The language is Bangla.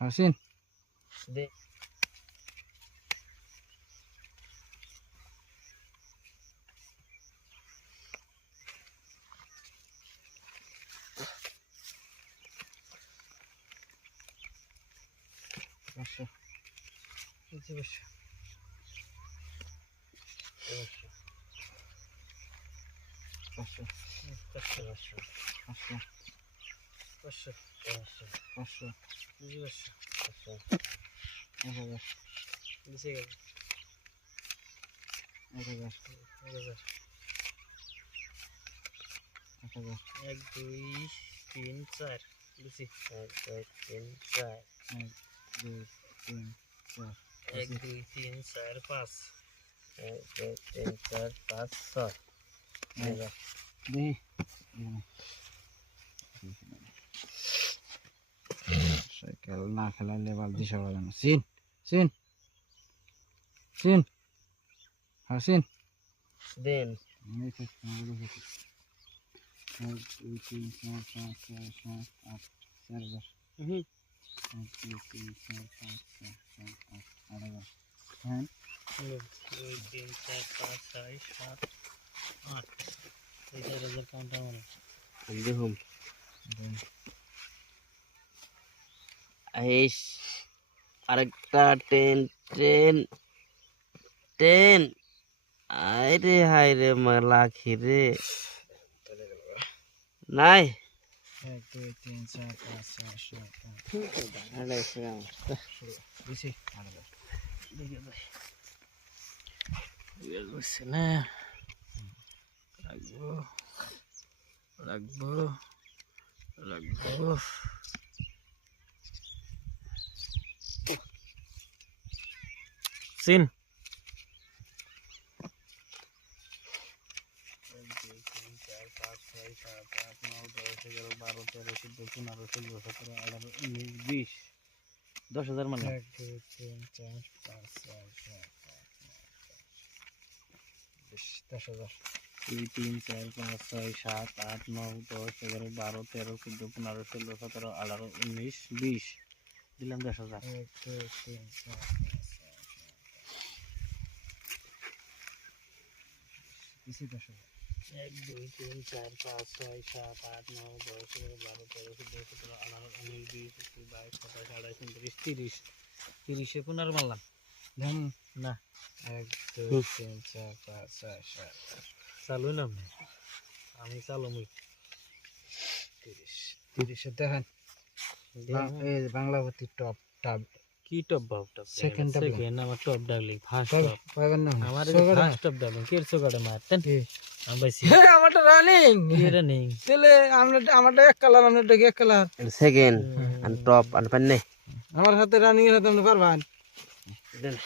হাসিন দে বসো নিচে বসো বসো বসো বসো বসো বসো বসো বসো নিচে বসো বসো এভাবে নিচে গেল এভাবে এভাবে 1 2 3 4 নিচে 1 2 3 4 1 2 3 4 1 2 3 4 5 1 2 3 4 5 6 দেখি সাইকেল না খেলালে বাল দিশা পাবে না সিন সিন সিন হাসিন দেন 1 2 3 4 5 6 7 8 9 হুম 1 2 3 4 5 6 7 8 9 হ্যাঁ 2 3 4 5 6 7 8 এই হাজার কাউন্টার মানে দেখুন আইস আরেকটা 10 আরে হাই রে মালা খিরে নাই 1 2 3 4 5 6 7 8 বেশি না লাগবো সিন 10,000 মানে 1 2 3 4 5 6 7 10,000 2 3 4 5 6 7 8 9 10 11 12 13 14 15 16 17 18 19 20 দিলাম 10,000 1 2 3 4 বেশি 10,000 1 2 3 4 5 6 7 8 9 10 11 12 13 14 17 18 19 20 21 22 27 28 29 30 15 মারলাম ধান না 1 2 3 4 5 6 7 চালু না আমি চালু মুই 30 দেখেন এই বাংলাবতী টপ টাব কি টপ বাপ টপ Second double. সেকেন্ড আমার টপ ডাবলি ফার্স্ট টপ পাবেন না আমার ফার্স্ট টপ ডাবলি কে সোগাড়ে মারতেন আমি বাইছি আমারটা রানিং এরা নেই তাহলে আমারটা এক কালার আপনারটা এক কালার সেকেন্ড আর টপ আর পান্নে আমার হাতে রানিং এর হাতে আপনি পারবেন দেন